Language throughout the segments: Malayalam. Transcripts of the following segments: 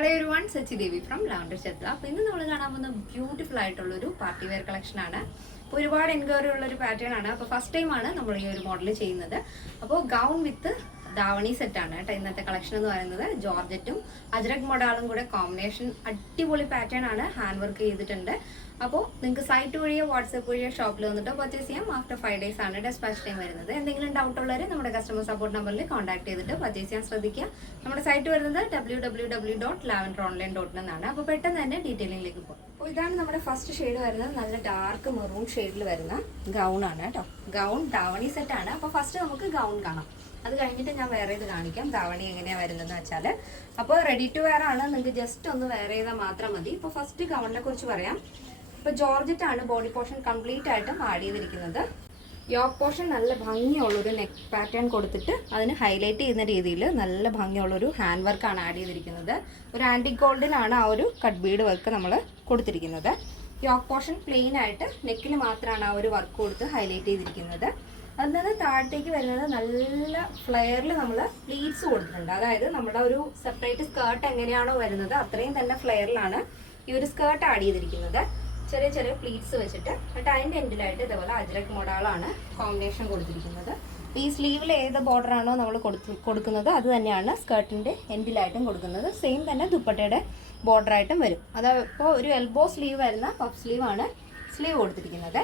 Hello everyone, Sachi Devi from Lavender Chetla. അപ്പോൾ ഇന്ന് നമ്മൾ കാണാൻ പോകുന്ന ബ്യൂട്ടിഫുൾ ആയിട്ടുള്ള ഒരു പാർട്ടി വെയർ കളക്ഷൻ ആണ്. അപ്പോൾ ഒരുപാട് എൻക്വയറി ഉള്ള ഒരു പാറ്റേൺ ആണ്. അപ്പോൾ ഫസ്റ്റ് ടൈം ആണ് നമ്മൾ ഈ ഒരു മോഡൽ ചെയ്യുന്നത്. അപ്പോൾ ഗൗൺ വിത്ത് ദാവണി സെറ്റ് ആണ് കേട്ടോ ഇന്നത്തെ കളക്ഷൻ എന്ന് പറയുന്നത്. ജോർജറ്റും അജ്രക് മോഡലും കൂടെ കോമ്പിനേഷൻ അടിപൊളി പാറ്റേൺ ആണ്. ഹാൻഡ് വർക്ക് ചെയ്തിട്ടുണ്ട്. അപ്പോൾ നിങ്ങൾക്ക് സൈറ്റ് വഴിയോ വാട്സപ്പ് വഴിയോ ഷോപ്പിൽ വന്നിട്ട് പർച്ചേസ് ചെയ്യാം. ആഫ്റ്റർ 5 days ആണ് ഡെസ്പാച്ച് ടൈം വരുന്നത്. എന്തെങ്കിലും ഡൗട്ട് ഉള്ളവർ നമ്മുടെ കസ്റ്റമർ സപ്പോർട്ട് നമ്പറിൽ കോൺടാക്ട് ചെയ്തിട്ട് പർച്ചേസ് ചെയ്യാൻ ശ്രദ്ധിക്കുക. നമ്മുടെ സൈറ്റ് വരുന്നത് www.lavenderonline.in എന്നാണ്. അപ്പോൾ പെട്ടെന്ന് തന്നെ ഡീറ്റെയിലിംഗിലേക്ക് പോകും. അപ്പോൾ ഇതാണ് നമ്മുടെ ഫസ്റ്റ് ഷെയ്ഡ് വരുന്നത്. നല്ല ഡാർക്ക് മെറൂൺ ഷെയ്ഡിൽ വരുന്ന ഗൗൺ ആണ് കേട്ടോ. ഗൗൺ ദാവണി സെറ്റ് ആണ്. അപ്പോൾ ഫസ്റ്റ് നമുക്ക് ഗൗൺ കാണാം. അത് കഴിഞ്ഞിട്ട് ഞാൻ വേറെ ഇത് കാണിക്കാം. ദാവണി എങ്ങനെയാണ് വരുന്നതെന്ന് വെച്ചാൽ അപ്പോൾ റെഡി ടു വെയർ ആണ്. നിങ്ങൾക്ക് ജസ്റ്റ് ഒന്ന് വെയർ ചെയ്താൽ മാത്രം മതി. ഇപ്പോൾ ഫസ്റ്റ് ഗൗണിനെ കുറിച്ച് പറയാം. ഇപ്പോൾ ജോർജറ്റ് ആണ് ബോഡി പോർഷൻ കംപ്ലീറ്റ് ആയിട്ടും ആഡ് ചെയ്തിരിക്കുന്നത്. യോക്ക് പോർഷൻ നല്ല ഭംഗിയുള്ളൊരു നെക്ക് പാറ്റേൺ കൊടുത്തിട്ട് അതിന് ഹൈലൈറ്റ് ചെയ്യുന്ന രീതിയിൽ നല്ല ഭംഗിയുള്ളൊരു ഹാൻഡ് വർക്കാണ് ആഡ് ചെയ്തിരിക്കുന്നത്. ഒരു ആൻറ്റിക് ഗോൾഡിലാണ് ആ ഒരു കട്ട് ബീഡ് വർക്ക് നമ്മൾ കൊടുത്തിരിക്കുന്നത്. യോക്ക് പോർഷൻ പ്ലെയിൻ ആയിട്ട് നെക്കിന് മാത്രമാണ് ആ ഒരു വർക്ക് കൊടുത്ത് ഹൈലൈറ്റ് ചെയ്തിരിക്കുന്നത്. അതിന് താഴത്തേക്ക് വരുന്നത് നല്ല ഫ്ലെയറിൽ നമ്മൾ പ്ലീറ്റ്സ് കൊടുത്തിട്ടുണ്ട്. അതായത് നമ്മുടെ ഒരു സെപ്പറേറ്റ് സ്കേർട്ട് എങ്ങനെയാണോ വരുന്നത് അത്രയും തന്നെ ഫ്ലെയറിലാണ് ഈ ഒരു സ്കേർട്ട് ആഡ് ചെയ്തിരിക്കുന്നത്. ചെറിയ ചെറിയ പ്ലീറ്റ്സ് വെച്ചിട്ട് എന്നിട്ട് അതിൻ്റെ എൻഡിലായിട്ട് ഇതേപോലെ അജ്രക് മോഡലാണ് കോമ്പിനേഷൻ കൊടുത്തിരിക്കുന്നത്. ഈ സ്ലീവിൽ ഏത് ബോർഡറാണോ നമ്മൾ കൊടുക്കുന്നത് അത് തന്നെയാണ് സ്കേർട്ടിൻ്റെ എൻഡിലായിട്ടും കൊടുക്കുന്നത്. സെയിം തന്നെ ദുപ്പട്ടയുടെ ബോർഡറായിട്ടും വരും. അതപ്പോൾ ഒരു എൽബോ സ്ലീവ് വരുന്ന പഫ് സ്ലീവാണ് സ്ലീവ് കൊടുത്തിരിക്കുന്നത്.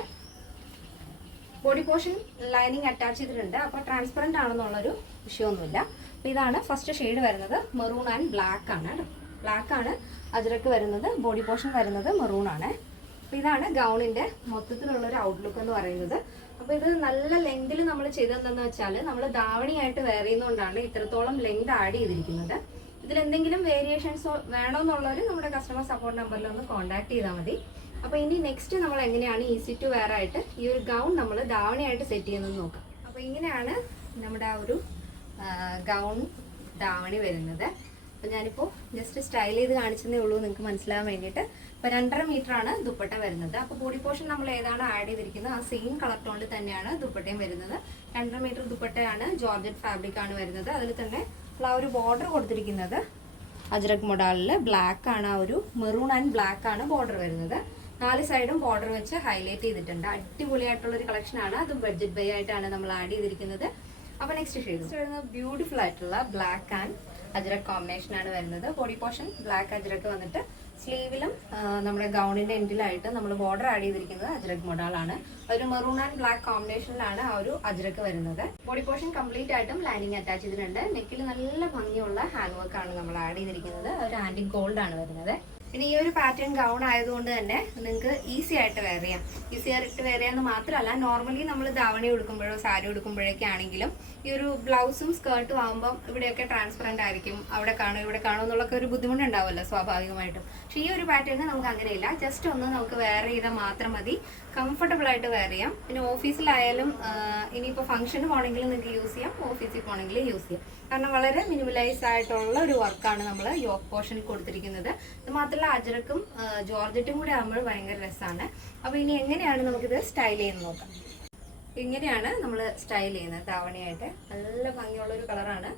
ബോഡി പോർഷൻ ലൈനിങ് അറ്റാച്ച് ചെയ്തിട്ടുണ്ട്. അപ്പോൾ ട്രാൻസ്പെറൻ്റ് ആണെന്നുള്ളൊരു വിഷയമൊന്നുമില്ല. അപ്പോൾ ഇതാണ് ഫസ്റ്റ് ഷെയ്ഡ് വരുന്നത്. മെറൂൺ ആൻഡ് ബ്ലാക്ക് ആണ്. ബ്ലാക്ക് ആണ് അജ്രക്ക് വരുന്നത്. ബോഡി പോർഷൻ വരുന്നത് മെറൂൺ ആണ്. അപ്പോൾ ഇതാണ് ഗൗണിൻ്റെ മൊത്തത്തിലുള്ളൊരു ഔട്ട്ലുക്ക് എന്ന് പറയുന്നത്. അപ്പോൾ ഇത് നല്ല ലെങ്തിൽ നമ്മൾ ചെയ്തതെന്ന് വെച്ചാൽ നമ്മൾ ധാവണിയായിട്ട് വെയർ ചെയ്യുന്നതുകൊണ്ടാണ് ഇത്രത്തോളം ലെങ്ത് ആഡ് ചെയ്തിരിക്കുന്നത്. ഇതിലെന്തെങ്കിലും വേരിയേഷൻസ് വേണമെന്നുള്ളവർ നമ്മുടെ കസ്റ്റമർ സപ്പോർട്ട് നമ്പറിൽ ഒന്ന് കോൺടാക്ട് ചെയ്താൽ മതി. അപ്പോൾ ഇനി നെക്സ്റ്റ് നമ്മൾ എങ്ങനെയാണ് ഈസി ടു വെയർ ആയിട്ട് ഈ ഒരു ഗൗൺ നമ്മൾ ധാവണിയായിട്ട് സെറ്റ് ചെയ്യുന്നത് നോക്കാം. അപ്പോൾ ഇങ്ങനെയാണ് നമ്മുടെ ആ ഒരു ഗൗൺ ധാവണി വരുന്നത്. അപ്പോൾ ഞാനിപ്പോൾ ജസ്റ്റ് സ്റ്റൈൽ ചെയ്ത് കാണിച്ചതേ ഉള്ളൂ നിങ്ങൾക്ക് മനസ്സിലാകാൻ വേണ്ടിയിട്ട്. ഇപ്പോൾ 2.5 മീറ്ററാണ് ദുപ്പട്ട വരുന്നത്. അപ്പോൾ ബോഡി പോർഷൻ നമ്മൾ ഏതാണ് ആഡ് ചെയ്തിരിക്കുന്നത് ആ സെയിം കളർ ടോണിൽ തന്നെയാണ് ദുപ്പട്ടയും വരുന്നത്. 2.5 മീറ്റർ ദുപ്പട്ടയാണ്. ജോർജറ്റ് ഫാബ്രിക് ആണ് വരുന്നത്. അതിൽ തന്നെ ആ ഒരു ബോർഡർ കൊടുത്തിരിക്കുന്നത് അജ്രക് മോഡലിൽ ബ്ലാക്ക് ആണ്. ആ ഒരു മെറൂൺ ആൻഡ് ബ്ലാക്ക് ആണ് ബോർഡർ വരുന്നത്. 4 സൈഡും ബോർഡർ വെച്ച് ഹൈലൈറ്റ് ചെയ്തിട്ടുണ്ട്. അടിപൊളിയായിട്ടുള്ളൊരു കളക്ഷനാണ്. അതും ബഡ്ജറ്റ് ബൈ ആയിട്ടാണ് നമ്മൾ ആഡ് ചെയ്തിരിക്കുന്നത്. അപ്പോൾ നെക്സ്റ്റ് ഷെയ്ഡ് വരുന്നത് ബ്യൂട്ടിഫുൾ ആയിട്ടുള്ള ബ്ലാക്ക് ആൻഡ് അജ്രക് കോമ്പിനേഷൻ ആണ് വരുന്നത്. ബോഡി പോർഷൻ ബ്ലാക്ക് അജ്രക് വന്നിട്ട് സ്ലീവിലും നമ്മുടെ ഗൗണിന്റെ എൻഡിലായിട്ട് നമ്മൾ ബോർഡർ ആഡ് ചെയ്തിരിക്കുന്നത് അജ്രക് മോഡലാണ്. ഒരു മെറൂൺ ആൻഡ് ബ്ലാക്ക് കോമ്പിനേഷനിലാണ് ആ ഒരു അജ്രക് വരുന്നത്. ബോഡി പോർഷൻ കംപ്ലീറ്റ് ആയിട്ടും ലൈനിങ് അറ്റാച്ച് ചെയ്തിട്ടുണ്ട്. നെക്കിൽ നല്ല ഭംഗിയുള്ള ഹാൻഡ് വർക്ക് ആണ് നമ്മൾ ആഡ് ചെയ്തിരിക്കുന്നത്. ഒരു ആന്റിക് ഗോൾഡ് ആണ് വരുന്നത്. പിന്നെ ഈ ഒരു പാറ്റേൺ ഗൗൺ ആയതുകൊണ്ട് തന്നെ നിങ്ങൾക്ക് ഈസി ആയിട്ട് വെയർ ചെയ്യാം. ഈസി ആയിട്ട് വെയർ ചെയ്യാമെന്ന് മാത്രമല്ല, നോർമലി നമ്മൾ ധാവണി ഉടുക്കുമ്പോഴോ സാരി ഉടുക്കുമ്പോഴൊക്കെ ആണെങ്കിലും ഈ ഒരു ബ്ലൗസും സ്കേർട്ടും ആകുമ്പം ഇവിടെയൊക്കെ ട്രാൻസ്പെറൻ്റ് ആയിരിക്കും. അവിടെ കാണും ഇവിടെ കാണും എന്നുള്ളൊക്കെ ഒരു ബുദ്ധിമുട്ടുണ്ടാവുമല്ലോ സ്വാഭാവികമായിട്ടും. പക്ഷേ ഈ ഒരു പാറ്റേൺ നമുക്ക് അങ്ങനെയില്ല. ജസ്റ്റ് ഒന്ന് നമുക്ക് വെയർ ചെയ്താൽ മാത്രം മതി. കംഫർട്ടബിൾ ആയിട്ട് വെയർ ചെയ്യാം. പിന്നെ ഓഫീസിലായാലും ഇനിയിപ്പോൾ ഫംഗ്ഷന് പോകണമെങ്കിലും നിങ്ങൾക്ക് യൂസ് ചെയ്യാം, ഓഫീസിൽ പോകണമെങ്കിൽ യൂസ് ചെയ്യാം. കാരണം വളരെ മിനിമലൈസ് ആയിട്ടുള്ള ഒരു വർക്കാണ് നമ്മൾ യോക്ക് പോർഷനിൽ കൊടുത്തിരിക്കുന്നത്. ഇത് മാത്രമല്ല അജ്രക്കും ജോർജറ്റും കൂടി ആകുമ്പോൾ ഭയങ്കര രസമാണ്. അപ്പോൾ ഇനി എങ്ങനെയാണ് നമുക്കിത് സ്റ്റൈൽ ചെയ്യുന്നത് നോക്കാം. ഇങ്ങനെയാണ് നമ്മൾ സ്റ്റൈൽ ചെയ്യുന്നത്. ധാവണിയായിട്ട് നല്ല ഭംഗിയുള്ളൊരു കളറാണ്.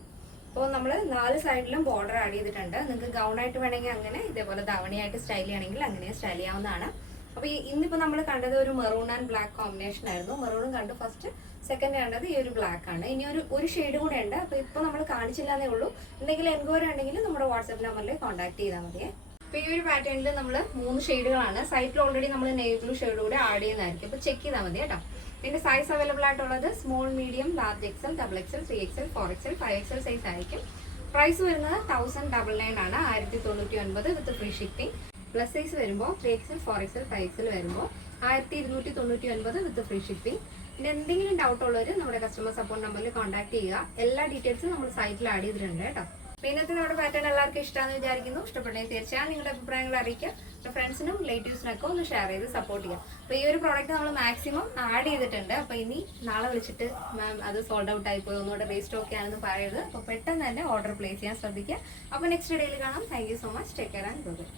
അപ്പോൾ നമ്മൾ 4 സൈഡിലും ബോർഡർ ആഡ് ചെയ്തിട്ടുണ്ട്. നിങ്ങൾക്ക് ഗൗണായിട്ട് വേണമെങ്കിൽ അങ്ങനെ, ഇതേപോലെ ധാവണിയായിട്ട് സ്റ്റൈൽ ചെയ്യണമെങ്കിൽ അങ്ങനെ സ്റ്റൈൽ ചെയ്യാവുന്നതാണ്. അപ്പോൾ ഇന്നിപ്പോൾ നമ്മൾ കണ്ടത് ഒരു മെറൂൺ ആൻഡ് ബ്ലാക്ക് കോമ്പിനേഷൻ ആയിരുന്നു. മെറൂണും കണ്ടു ഫസ്റ്റ്. സെക്കൻഡ് കണ്ടത് ഈ ഒരു ബ്ലാക്ക് ആണ്. ഇനി ഒരു ഷെയ്ഡ് കൂടെ ഉണ്ട്. അപ്പോൾ ഇപ്പോൾ നമ്മൾ കാണിച്ചില്ലാന്നേ ഉള്ളൂ. എന്തെങ്കിലും എൻക്വയറി ഉണ്ടെങ്കിൽ നമ്മുടെ വാട്സാപ്പ് നമ്പറിൽ കോൺടാക്ട് ചെയ്താൽ മതിയേ. അപ്പോൾ ഈ ഒരു പാറ്റേണിൽ നമ്മൾ 3 ഷെയ്ഡുകളാണ്. സൈറ്റിൽ ഓൾറെഡി നമ്മൾ നേവി ബ്ലൂ ഷെയ്ഡ് കൂടെ ആഡ് ചെയ്യുന്നതായിരിക്കും. അപ്പോൾ ചെക്ക് ചെയ്താൽ മതി കേട്ടോ. പിന്നെ സൈസ് അവൈലബിൾ ആയിട്ടുള്ളത് small, medium, large XL, XXL, 3XL, 4XL, 5XL size ആയിരിക്കും. പ്രൈസ് വരുന്നത് 1099 ആണ്. 1099 വിത്ത് ഫ്രീ ഷിപ്പിംഗ്. പ്ലസ് സൈസ് വരുമ്പോൾ 3XL, 4XL, 5XL വരുമ്പോൾ 1299 വിത്ത് ഫ്രീ ഷിപ്പിംഗ്. പിന്നെ എന്തെങ്കിലും ഡൗട്ട് ഉള്ളവർ നമ്മുടെ കസ്റ്റമർ സപ്പോർട്ട് നമ്പറിൽ കോൺടാക്ട് ചെയ്യുക. എല്ലാ ഡീറ്റെയിൽസും നമ്മൾ സൈറ്റിൽ ആഡ് ചെയ്തിട്ടുണ്ട് കേട്ടോ. അപ്പോൾ ഇന്നത്തെ നമ്മുടെ പാറ്റേൺ എല്ലാവർക്കും ഇഷ്ടമാണെന്ന് വിചാരിക്കുന്നു. ഇഷ്ടപ്പെട്ടെങ്കിൽ തീർച്ചയായും നിങ്ങളുടെ അഭിപ്രായങ്ങൾ അറിയിക്കുക. അപ്പോൾ ഫ്രണ്ട്സിനും റിലേറ്റീവ്സിനൊക്കെ ഒന്ന് ഷെയർ ചെയ്ത് സപ്പോർട്ട് ചെയ്യുക. അപ്പോൾ ഈ ഒരു പ്രോഡക്റ്റ് നമ്മൾ മാക്സിമം ആഡ് ചെയ്തിട്ടുണ്ട്. അപ്പോൾ ഇനി നാളെ വിളിച്ചിട്ട് മാം അത് സോൾഡ് ഔട്ട് ആയിപ്പോയി, ഒന്നുകൂടെ റീസ്റ്റോക്ക് ചെയ്യാനൊന്നും പറയരുത്. അപ്പോൾ പെട്ടെന്ന് തന്നെ ഓർഡർ പ്ലേസ് ചെയ്യാൻ ശ്രദ്ധിക്കുക. അപ്പോൾ നെക്സ്റ്റ് ഡേയിൽ കാണാം. Thank you so much. Take care and good bye.